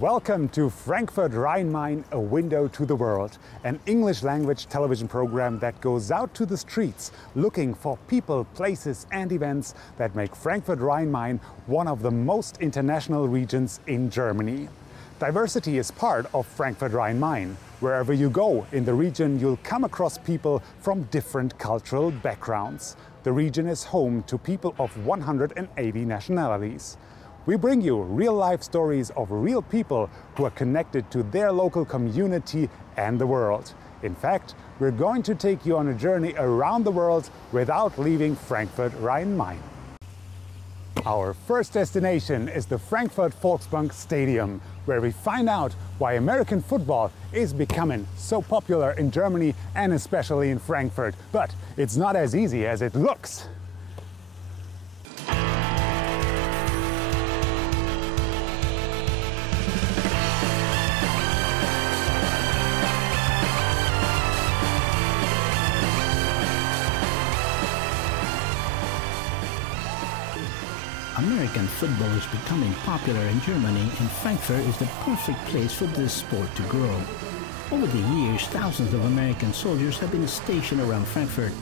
Welcome to Frankfurt-Rhein-Main, a window to the world, an English-language television program that goes out to the streets looking for people, places and events that make Frankfurt-Rhein-Main one of the most international regions in Germany. Diversity is part of Frankfurt-Rhein-Main. Wherever you go in the region, you'll come across people from different cultural backgrounds. The region is home to people of 180 nationalities. We bring you real-life stories of real people who are connected to their local community and the world. In fact, we're going to take you on a journey around the world without leaving Frankfurt-Rhein-Main. Our first destination is the Frankfurt Volksbank Stadium, where we find out why American football is becoming so popular in Germany and especially in Frankfurt. But it's not as easy as it looks. American football is becoming popular in Germany, and Frankfurt is the perfect place for this sport to grow. Over the years, thousands of American soldiers have been stationed around Frankfurt,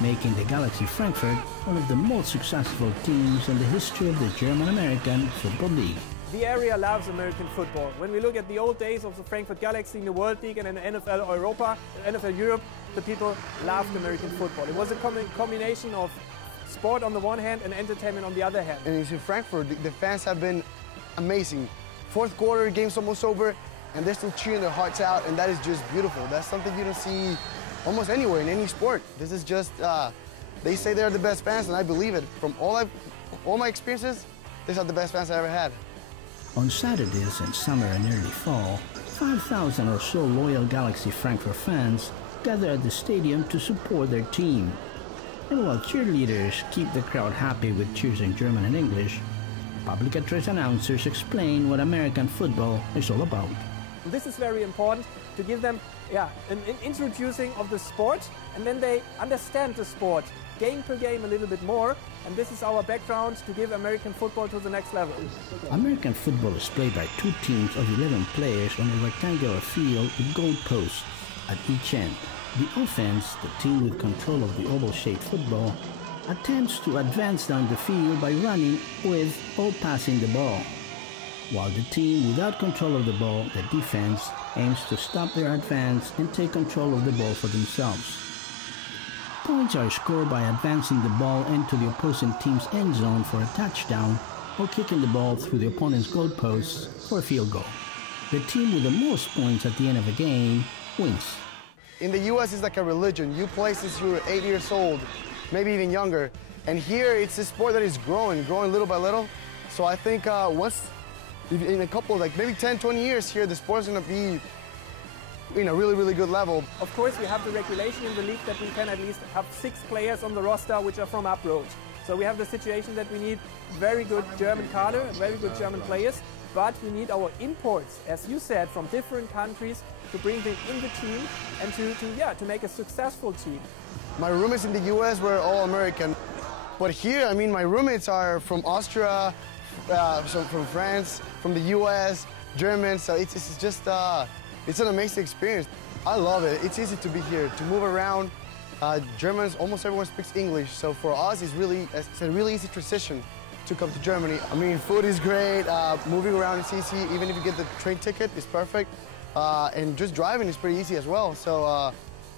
making the Galaxy Frankfurt one of the most successful teams in the history of the German-American Football League. The area loves American football. When we look at the old days of the Frankfurt Galaxy in the World League and in NFL Europa, NFL Europe, the people loved American football. It was a combination of sport on the one hand and entertainment on the other hand. And in Frankfurt, the fans have been amazing. Fourth quarter, game's almost over, and they're still cheering their hearts out, and that is just beautiful. That's something you don't see almost anywhere in any sport. This is just, they say they're the best fans, and I believe it. From all my experiences, these are the best fans I ever had. On Saturdays in summer and early fall, 5,000 or so loyal Galaxy Frankfurt fans gather at the stadium to support their team. And while cheerleaders keep the crowd happy with cheers in German and English, public address announcers explain what American football is all about. This is very important to give them an introducing of the sport, and then they understand the sport game per game a little bit more, and this is our background to give American football to the next level. American football is played by two teams of 11 players on a rectangular field with goal posts at each end. The offense, the team with control of the oval-shaped football, attempts to advance down the field by running with or passing the ball, while the team without control of the ball, the defense, aims to stop their advance and take control of the ball for themselves. Points are scored by advancing the ball into the opposing team's end zone for a touchdown or kicking the ball through the opponent's goalposts for a field goal. The team with the most points at the end of a game wins. In the US, it's like a religion. You play since you're 8 years old, maybe even younger. And here, it's a sport that is growing little by little. So I think in a couple, like maybe 10, 20 years here, the sport is going to be in a really, really good level. Of course, we have the regulation in the league that we can at least have 6 players on the roster which are from abroad. So we have the situation that we need very good German cadre, very good German players, but we need our imports, as you said, from different countries to bring them in the team and to make a successful team. My roommates in the US were all American, but here, I mean, my roommates are from Austria, from France, from the US, German, so it's just, it's an amazing experience. I love it. It's easy to be here, to move around. Germans, almost everyone speaks English, so for us, it's a really easy transition to come to Germany. I mean, food is great, moving around is easy, even if you get the train ticket, it's perfect. And just driving is pretty easy as well. So,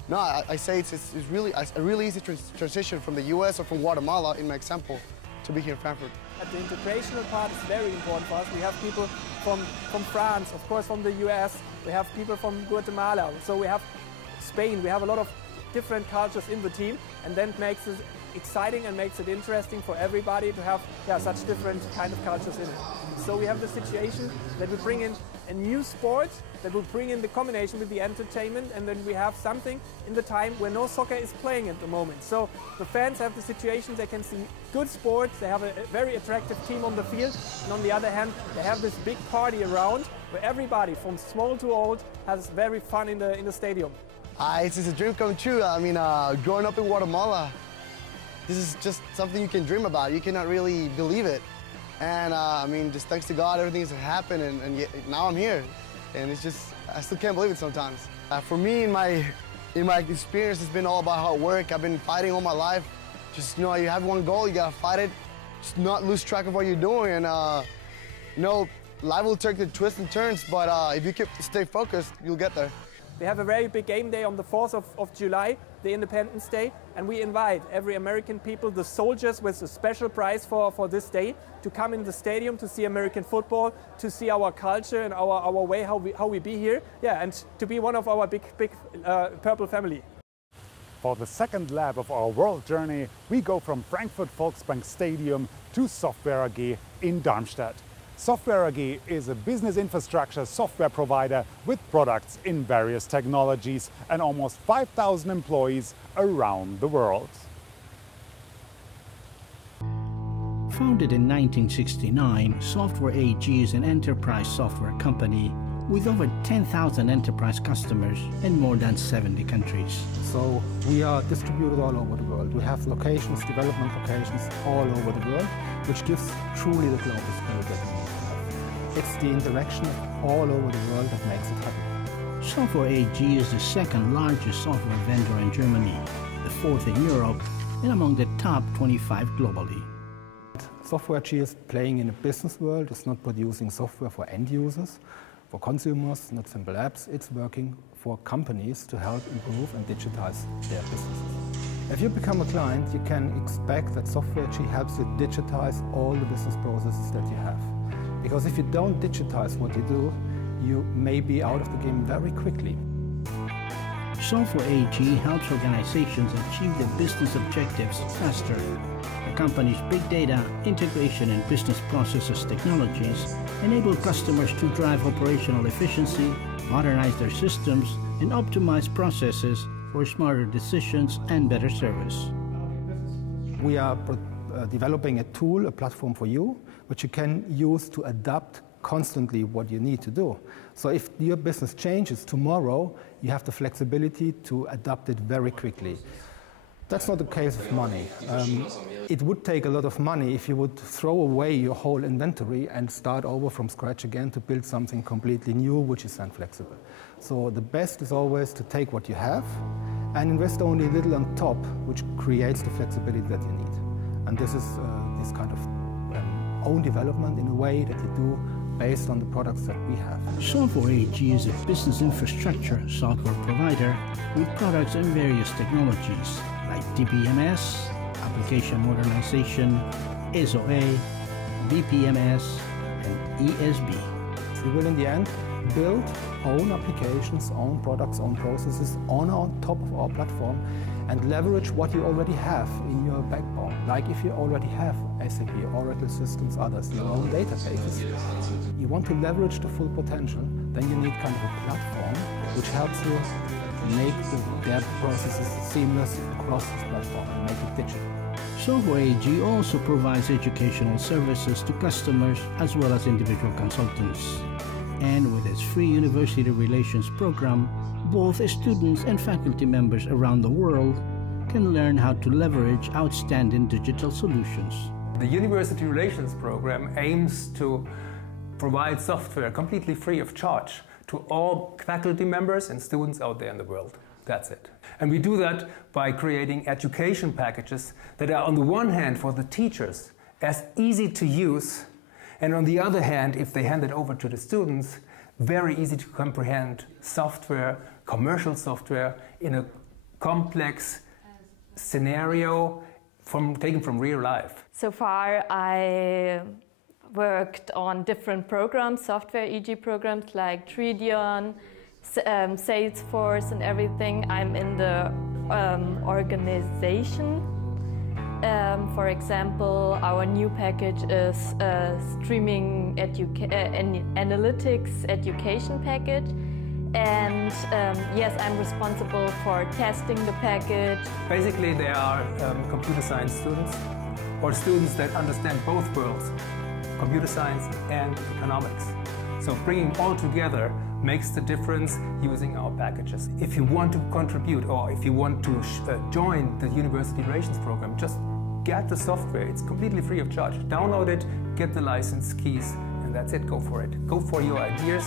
no, I say it's really a really easy transition from the US or from Guatemala, in my example, to be here in Frankfurt. The integrational part is very important for us. We have people from France, of course from the US, we have people from Guatemala, so we have Spain, we have a lot of different cultures in the team, and then makes it exciting and makes it interesting for everybody to have such different kind of cultures in it. So we have the situation that we bring in a new sport that will bring in the combination with the entertainment, and then we have something in the time where no soccer is playing at the moment. So the fans have the situation they can see good sports, they have a very attractive team on the field, and on the other hand they have this big party around where everybody from small to old has very fun in the stadium. It's a dream come true. I mean, growing up in Guatemala, this is just something you can dream about. You cannot really believe it. And I mean, just thanks to God, everything's happened, and yet, now I'm here. And it's just, I still can't believe it sometimes. For me, in my experience, it's been all about hard work. I've been fighting all my life. Just, you know, you have one goal, you gotta fight it. Just not lose track of what you're doing. And, you know, life will take the twists and turns, but if you stay focused, you'll get there. We have a very big game day on the 4th of July, the Independence Day, and we invite every American people, the soldiers, with a special prize for this day, to come in the stadium to see American football, to see our culture and our way how we be here, yeah, and to be one of our big purple family. For the second lap of our world journey, we go from Frankfurt Volksbank Stadium to Software AG in Darmstadt. Software AG is a business infrastructure software provider with products in various technologies and almost 5,000 employees around the world. Founded in 1969, Software AG is an enterprise software company with over 10,000 enterprise customers in more than 70 countries. So we are distributed all over the world. We have locations, development locations all over the world, which gives truly the global spirit that we need to have. It's the interaction all over the world that makes it happen. Software AG is the second largest software vendor in Germany, the fourth in Europe, and among the top 25 globally. Software AG is playing in a business world. It's not producing software for end users, for consumers, not simple apps. It's working for companies to help improve and digitize their businesses. If you become a client, you can expect that Software AG helps you digitize all the business processes that you have. Because if you don't digitize what you do, you may be out of the game very quickly. Software AG helps organizations achieve their business objectives faster. The company's big data, integration and business processes technologies enable customers to drive operational efficiency, modernize their systems, and optimize processes for smarter decisions and better service. We are developing a tool, a platform for you, which you can use to adapt constantly what you need to do. So if your business changes tomorrow, you have the flexibility to adapt it very quickly. That's not the case of money. It would take a lot of money if you would throw away your whole inventory and start over from scratch again to build something completely new, which is unflexible. So the best is always to take what you have and invest only a little on top, which creates the flexibility that you need. And this is this kind of own development in a way that you do based on the products that we have. Software AG is a business infrastructure software provider with products in various technologies like DBMS, application modernization, SOA, BPMS, and ESB. We will in the end build own applications, own products, own processes on top of our platform and leverage what you already have in your backbone. Like if you already have SAP, Oracle systems, others, your own databases, you want to leverage the full potential, then you need kind of a platform which helps you make their processes seamless across this platform and make it digital. Software AG also provides educational services to customers as well as individual consultants. And with its free university relations program, both students and faculty members around the world can learn how to leverage outstanding digital solutions. The University Relations Program aims to provide software completely free of charge to all faculty members and students out there in the world. That's it. And we do that by creating education packages that are on the one hand for the teachers as easy to use, and on the other hand, if they hand it over to the students, very easy to comprehend software, commercial software in a complex scenario taken from real life. So far I worked on different programs, software EG programs like Tridion, Salesforce and everything. I'm in the organization. For example, our new package is streaming analytics education package. And yes, I'm responsible for testing the package. Basically, they are computer science students or students that understand both worlds, computer science and economics. So bringing all together makes the difference using our packages. If you want to contribute or if you want to join the University Relations Program, just get the software. It's completely free of charge. Download it, get the license keys, and that's it. Go for it. Go for your ideas.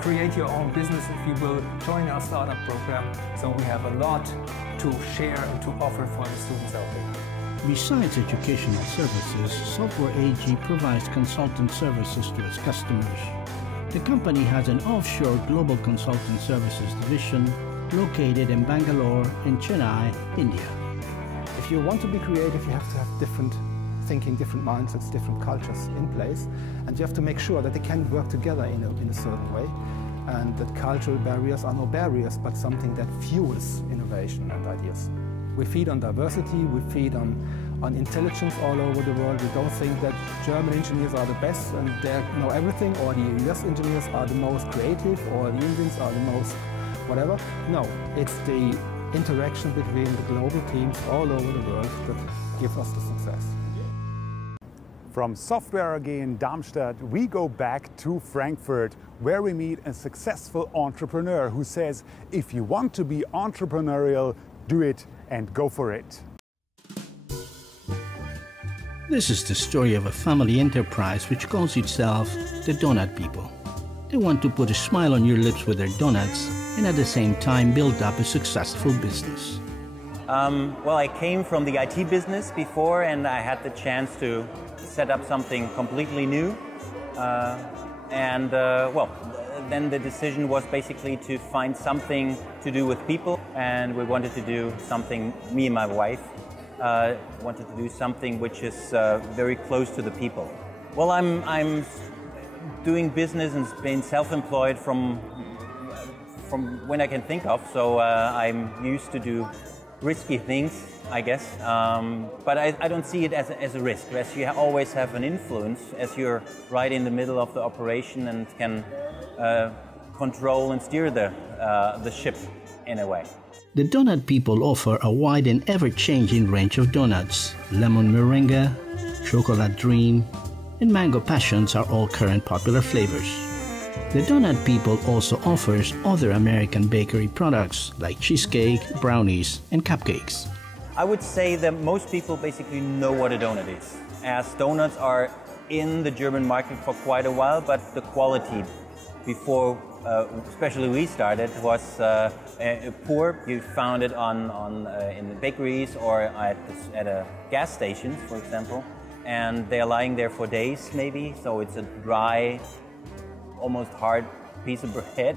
Create your own business if you will. Join our startup program. So we have a lot to share and to offer for the students out there. Besides educational services, Software AG provides consultant services to its customers. The company has an offshore global consultant services division located in Bangalore and Chennai, India. If you want to be creative, you have to have different thinking, different mindsets, different cultures in place, and you have to make sure that they can work together in a certain way, and that cultural barriers are no barriers, but something that fuels innovation and ideas. We feed on diversity, we feed on intelligence all over the world. We don't think that German engineers are the best and they know everything, or the US engineers are the most creative, or the Indians are the most whatever. No, it's the interaction between the global teams all over the world that give us the success. From Software AG in Darmstadt, we go back to Frankfurt, where we meet a successful entrepreneur who says, if you want to be entrepreneurial, do it and go for it. This is the story of a family enterprise which calls itself the Donut People. They want to put a smile on your lips with their donuts and at the same time build up a successful business. Well, I came from the IT business before, and I had the chance to set up something completely new. Well, then the decision was basically to find something to do with people, and we wanted to do something, me and my wife, wanted to do something which is very close to the people. Well, I'm doing business and being self-employed from when I can think of, so I'm used to do risky things, I guess, but I don't see it as a risk, as you always have an influence as you're right in the middle of the operation and can control and steer the ship in a way. The Donut People offer a wide and ever-changing range of donuts. Lemon meringue, chocolate dream, and mango passions are all current popular flavors. The Donut People also offers other American bakery products like cheesecake, brownies, and cupcakes. I would say that most people basically know what a donut is, as donuts are in the German market for quite a while, but the quality before, especially we started, was poor. You found it in the bakeries or at a gas stations, for example, and they're lying there for days maybe, so it's a dry, almost hard piece of bread,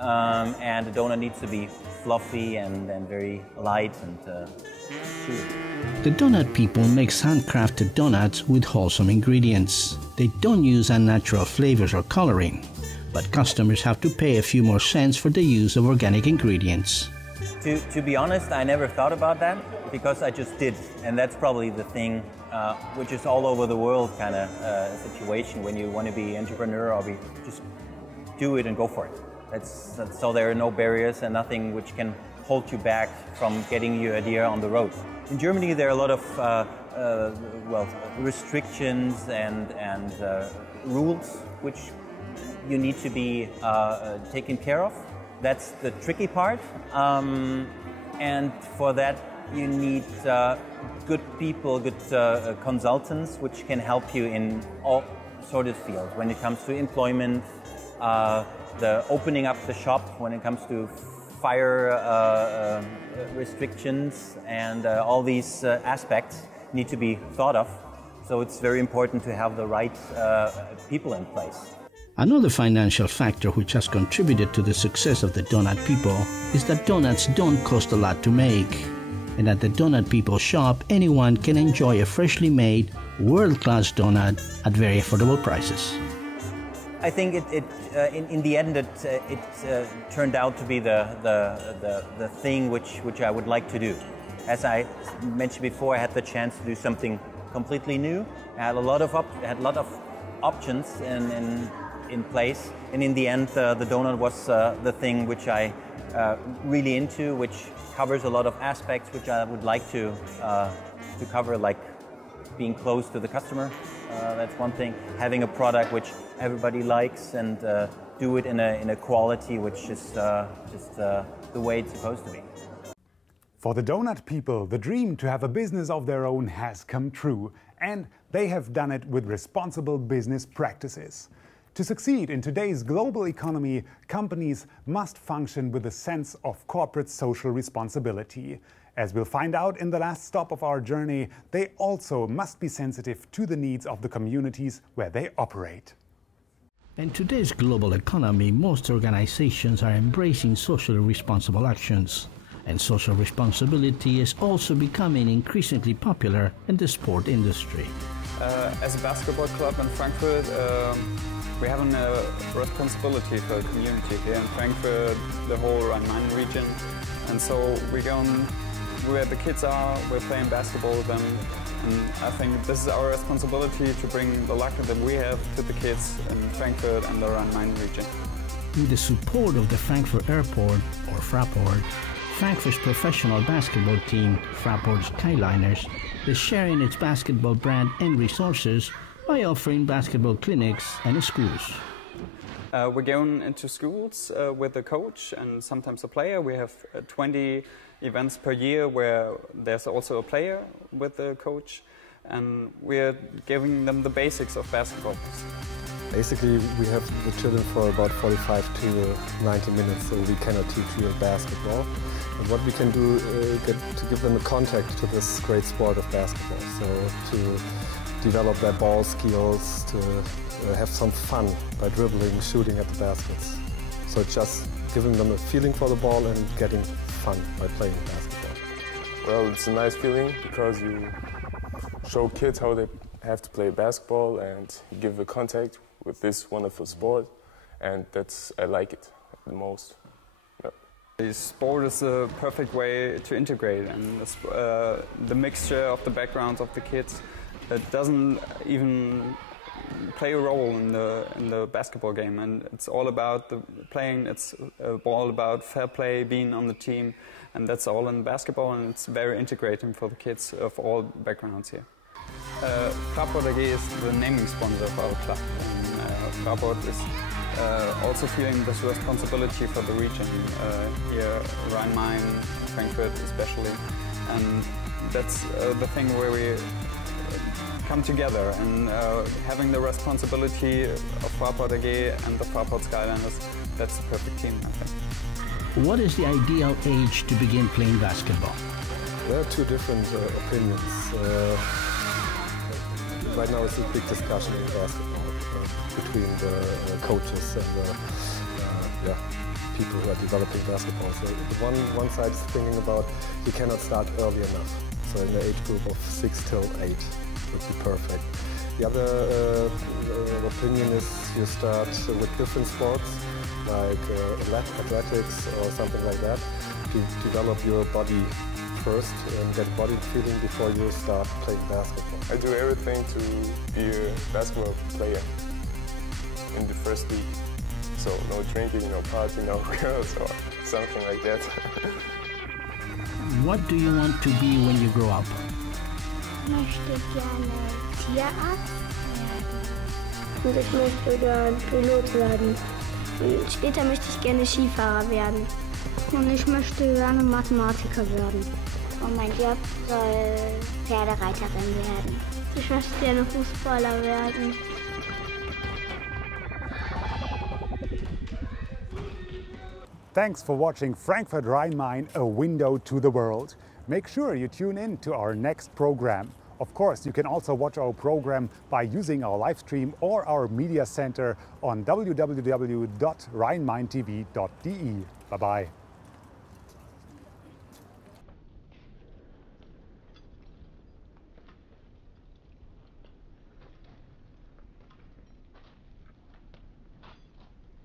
and the donut needs to be fluffy and very light and chewy. The Donut People make handcrafted donuts with wholesome ingredients. They don't use unnatural flavors or coloring, but customers have to pay a few more cents for the use of organic ingredients. To be honest, I never thought about that because I just did, and that's probably the thing which is all over the world kind of situation when you want to be entrepreneur or just do it and go for it. So there are no barriers and nothing which can hold you back from getting your idea on the road. In Germany there are a lot of restrictions and rules which you need to be taken care of. That's the tricky part, and for that you need good people, good consultants which can help you in all sorts of fields. When it comes to employment, the opening up the shop, when it comes to fire restrictions, and all these aspects need to be thought of. So it's very important to have the right people in place. Another financial factor which has contributed to the success of the Donut People is that donuts don't cost a lot to make. And at the Donut People shop, anyone can enjoy a freshly made, world-class donut at very affordable prices. I think in the end it turned out to be the thing which I would like to do. As I mentioned before, I had the chance to do something completely new. I had a lot of options in place, and in the end the donut was the thing which I really into, which covers a lot of aspects which I would like to cover, like being close to the customer. That's one thing. Having a product which everybody likes and do it in a quality which is just the way it's supposed to be. For the donut people, the dream to have a business of their own has come true, and they have done it with responsible business practices. To succeed in today's global economy, companies must function with a sense of corporate social responsibility. As we'll find out in the last stop of our journey, they also must be sensitive to the needs of the communities where they operate. In today's global economy, most organizations are embracing socially responsible actions. And social responsibility is also becoming increasingly popular in the sport industry. As a basketball club in Frankfurt, we have a responsibility for the community here in Frankfurt, the whole Rhine-Main region. And so we go where the kids are, we're playing basketball with them. And I think this is our responsibility to bring the luck that we have to the kids in Frankfurt and the Rhine-Main region. With the support of the Frankfurt Airport, or Fraport, Frankfurt's professional basketball team, Fraport Skyliners, is sharing its basketball brand and resources by offering basketball clinics and schools. We're going into schools with a coach and sometimes a player. We have 20 events per year where there's also a player with the coach, and we're giving them the basics of basketball. Basically, we have the children for about 45 to 90 minutes, so we cannot teach real basketball. And what we can do is to give them a contact to this great sport of basketball. So to develop their ball skills, to have some fun by dribbling, shooting at the baskets. So just giving them a feeling for the ball and getting fun by playing basketball. Well, it's a nice feeling because you show kids how they have to play basketball and give a contact with this wonderful sport, and I like it the most. Yeah. The sport is a perfect way to integrate, and the mixture of the backgrounds of the kids, it doesn't even play a role in the basketball game, and it's all about the playing. It's all about fair play, being on the team, and that's all in basketball, and it's very integrating for the kids of all backgrounds here. Fraport AG is the naming sponsor of our club, and Fraport is also feeling this responsibility for the region here, Rhine-Main, Frankfurt especially, and that's the thing where we come together, and having the responsibility of Fraport AG and the Fraport Skyliners, that's the perfect team, I think. What is the ideal age to begin playing basketball? There are two different opinions. Right now it's a big discussion in basketball between the coaches and the people who are developing basketball. So one side is thinking about you cannot start early enough. So in the age group of 6 till 8 would be perfect. The other opinion is you start with different sports like athletics or something like that to develop your body first and get body feeling before you start playing basketball. I do everything to be a basketball player in the first league. So no drinking, no partying, no girls or something like that. What do you want to be when you grow up? Ich möchte gerne Tierarzt werden. Und ich möchte gerne Pilot werden. Und später möchte ich gerne Skifahrer werden. Und ich möchte gerne Mathematiker werden. Und mein Job soll Pferdereiterin werden. Ich möchte gerne Fußballer werden. Thanks for watching Frankfurt-Rhein-Main, a window to the world. Make sure you tune in to our next program. Of course, you can also watch our program by using our live stream or our media center on www.rheinmaintv.de. Bye-bye.